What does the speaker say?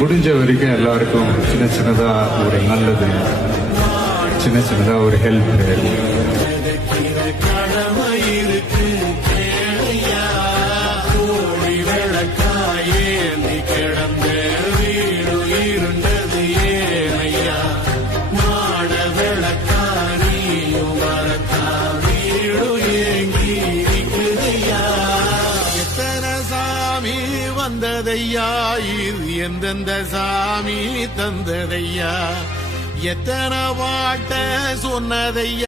முடிஞ்ச வரைக்கும் எல்லாருக்கும் சின்ன சின்னதா ஒரு நல்லது, சின்ன சின்னதா ஒரு ஹெல்ப் வந்ததையா இது எந்தெந்த சாமி தந்ததையா, எத்தனை பாட்ட சொன்னதையா.